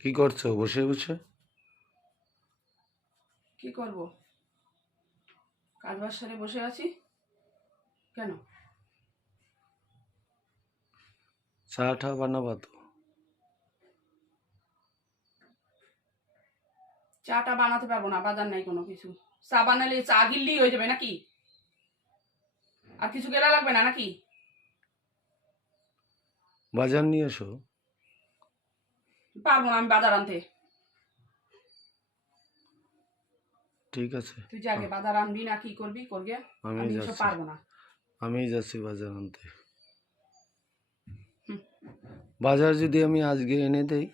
কি করছো বসে বসে? কি করব? কাজ বাজ সেরে বসে আছি। কেন? চা টা বানাবা তো? চাটা বানাতে পারবো না, বাজার নাই কোনো কিছু। চা বানালে চা গিললেই হয়ে যাবে নাকি? আর কিছু কেনা লাগবে না নাকি? বাজার নিয়ে এসো। পারবো না আমি বাজার আনতে। ঠিক আছে, তুই যে আগে বাজার আনবি না কি করবি করবে, আমি আমি এসব যাচ্ছি। পারবো না। আমি যাচ্ছি বাজার আনতে। হুম। বাজার যদি আমি আজকে এনে দেই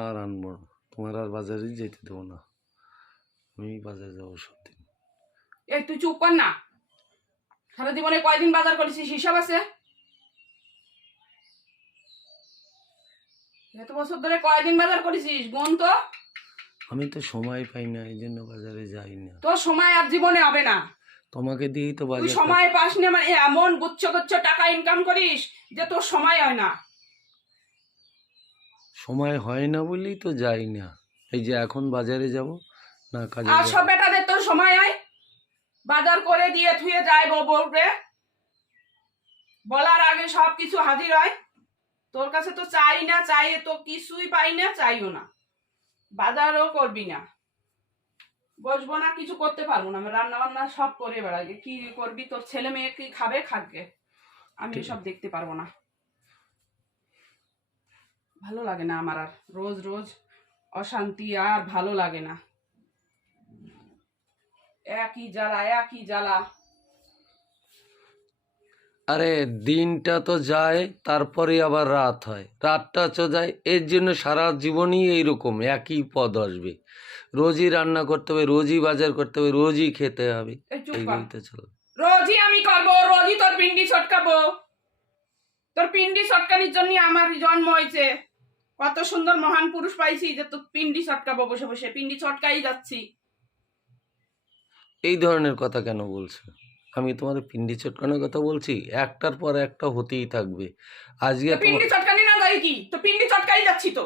আর আনবো না, তোমার আর বাজারে যেতে দেবো না। আমি বাজার যাবো সত্যি। এই তুই চুপ কর না। সারা জীবনে কয়দিন বাজার করেছিস হিসাব আছে? এত বছর ধরে কয়দিন বাজার করেছিস গুণ তো? আমি তো সময় পাই না, এই জন্য বাজারে যাই না। তোর সময় আর জীবনে হবে না। তোমাকে দিয়েই তো তুই বাজার সময় পাস না মানে এমন গুচ্ছ গুচ্ছ টাকা ইনকাম করিস যে তোর সময় হয় না। সময় হয় না বলেই তো যাই না। এই যে এখন বাজারে যাব না, কাজে আর সব বেটাদের তোর সময় হয় বাজার করে দিয়ে থুয়ে যায় বলবে, বলার আগে সব কিছু হাজির হয়। তোর কাছে তো চাই না, চাই তো কিছুই পাই না, চাইও না, বাজারও করবি না, বসবো না, কিছু করতে পারবো না। আমি রান্না বান্না সব করে বেড়াই, কি করবি? তোর ছেলে মেয়ে কি খাবে? খাবে। আমি সব দেখতে পারবো না। ভালো লাগে না আমার আর রোজ রোজ অশান্তি, আর ভালো লাগে না। একই জ্বালা একই জ্বালা। আরে দিনটা তো যায়, তারপরে আবার রাত হয়, রাতটা তো যায়, এর জন্য সারা জীবনই এইরকম একই পদ আসবে। রোজই রান্না করতে হবে, রোজই বাজার করতে হবে, রোজই খেতে হবে। এইগুলোই তো চলে। রোজই আমি করবো, রোজই তোর পিন্ডি চটকাবো। তোর পিন্ডি চটকানির জন্য আমার জন্ম হয়েছে। কত সুন্দর মহান পুরুষ পাইছি যে তোর পিন্ডি চটকাবো, বসে বসে পিন্ডি চটকাই যাচ্ছি। এই ধরনের কথা কেন বলছো? আমি তোমাদের পিন্ডি চটকানোর কথা বলছি? একটার পর একটা হতেই থাকবে। আজকে পিন্ডি চটকানি না যাই কি? তো পিন্ডি চটকাই যাচ্ছি তো,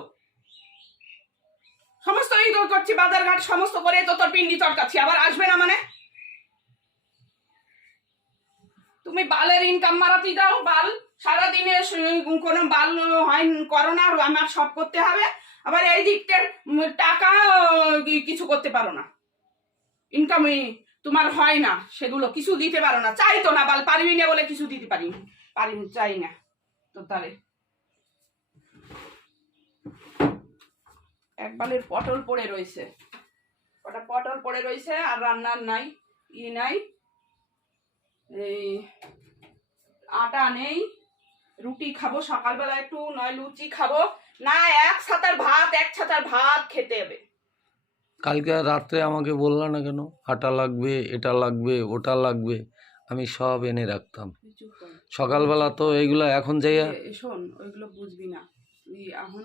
সমস্ত এই করছি, বাজার ঘাট সমস্ত করে তো তোর পিন্ডি চটকাচ্ছি। আবার আসবে না মানে? তুমি বালের ইনকাম মারাতেই দাও, বাল সারাদিনে কোনো বাল হয় করো না, আমার সব করতে হবে। আবার এই দিকটার টাকা কিছু করতে পারো না, ইনকাম তোমার হয় না, সেগুলো কিছু দিতে পারো না। চাই তো না, বাল পারবি না বলে কিছু দিতে পারি চাই না তো। তাহলে এক বালের পটল পড়ে রয়েছে, ওটা পটল পড়ে রয়েছে, আর রান্নার নাই, নাই, এই আটা নেই, রুটি খাবো সকালবেলা একটু, নয় লুচি খাবো না, এক ছাতার ভাত খেতে হবে। কালকে রাত্রে আমাকে বললা না কেন আটা লাগবে, এটা লাগবে, ওটা লাগবে? আমি সব এনে রাখতাম। সকালবেলা তো এইগুলো এখন যাইয়া শোন, ওইগুলো বুঝবি না তুই এখন।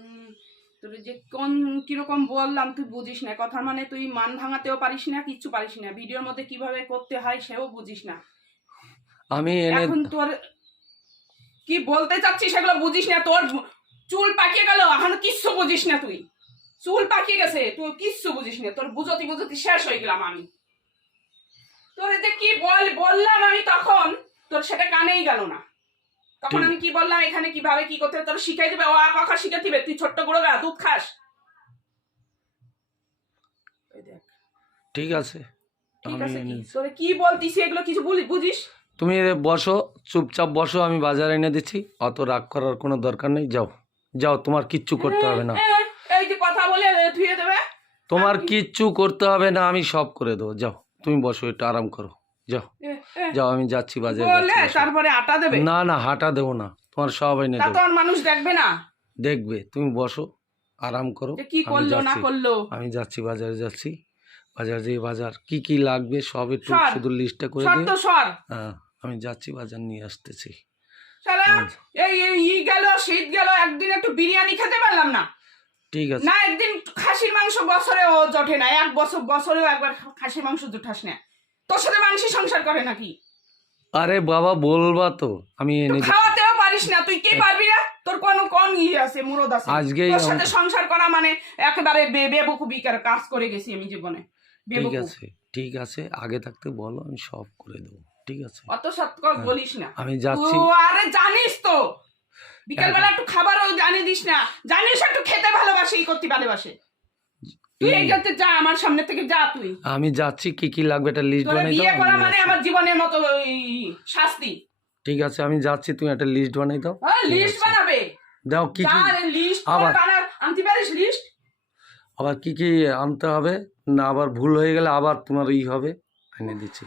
তোর যে কোন কিরকম বললাম তুই বুঝিস না কথা, মানে তুই মান ভাঙাতেও পারিস না, কিচ্ছু পারিস না, ভিডিওর মধ্যে কিভাবে করতে হয় সেও বুঝিস না। আমি এনে এখন তোর কি বলতে চাচ্ছিস সেগুলো বুঝিস না। তোর চুল পাকিয়ে গেল, এখন কিচ্ছু বুঝিস না তুই। চুল পাকিয়ে গেছে, তুই কিচ্ছু বুঝিস না। তোর বুঝতি শেষ হয়ে গেলাম আমি। তোর যে কি বললাম আমি তখন, তোর সেটা কানেই গেল না। তখন আমি কি বললাম, এখানে কিভাবে কি করতে তোর শিখাই দিবে, ও আঁকা শিখে দিবে। তুই ছোট্ট গুঁড়ো গা দুধ খাস। ঠিক আছে, ঠিক আছে, তোরে কি বলতিস এগুলো কিছু বুঝিস? তুমি বসো, চুপচাপ বসো, আমি বাজার এনে দিচ্ছি। অত রাগ করার কোনো দরকার নেই, যাও যাও, তোমার কিচ্ছু করতে হবে না। এই যে কথা বলে ধুয়ে দেবে। তোমার কিচ্ছু করতে হবে না, আমি সব করে দেবো। যাও তুমি বসো, একটু আরাম করো, যাও যাও, আমি যাচ্ছি বাজারে। তারপরে আটা দেবে? না না, হাঁটা দেবো না, তোমার সব এনে দেবো। আর মানুষ দেখবে না? দেখবে, তুমি বসো, আরাম করো। কি করলো না করলো, আমি যাচ্ছি বাজারে, যাচ্ছি বাজার, যেয়ে বাজার কি কি লাগবে সব একটু শুধু লিস্টটা করে দিও। হ্যাঁ, আমি যাচ্ছি বাজার নিয়ে আসতেছি। এই গেল শীত গেল, একদিন একটু বিরিয়ানি খেতে পারলাম না। ঠিক আছে না, একদিন খাসির মাংস বছরে ও জোটে না, এক বছরেও একবার খাসির মাংস জোটাস না। তোর সাথে মানুষই সংসার করে নাকি? আরে বাবা, বলবা তো আমি এনে খাওয়াতেও পারিস না, তুই কি পারবি না? তোর কোন আছে মুরদ আছে আজকেই তোর সাথে সংসার করা মানে একেবারে বেবকুবি কাজ করে গেছি আমি জীবনে ঠিক বেবকুব আছে, ঠিক আছে, আগে থাকতে বলো, আমি সব করে দেবো, ঠিক আছে? অত সত্যি বলিস না আমি যাচ্ছি। আরে জানিস তো বিকালবেলা একটু খাবারও জানিয়ে দিস না, জানিস একটু খেতে ভালোবাসে ই করতে ভালোবাসে। তুই এই করতে যা আমার সামনে থেকে যা তুই। আমি যাচ্ছি, কি কি লাগবে একটা লিস্ট তোর বানাই দাও। বিয়ে করা আমি মানে যাচ্ছি। আমার জীবনের মতো শাস্তি। ঠিক আছে, আমি যাচ্ছি, তুমি একটা লিস্ট বানাই দাও। লিস্ট বানাবে দাও কি কি লিস্ট আবার আনতে পারিস লিস্ট? আবার কি কি আনতে হবে না, আবার ভুল হয়ে গেলে আবার তোমার ই হবে, এনে দিচ্ছি।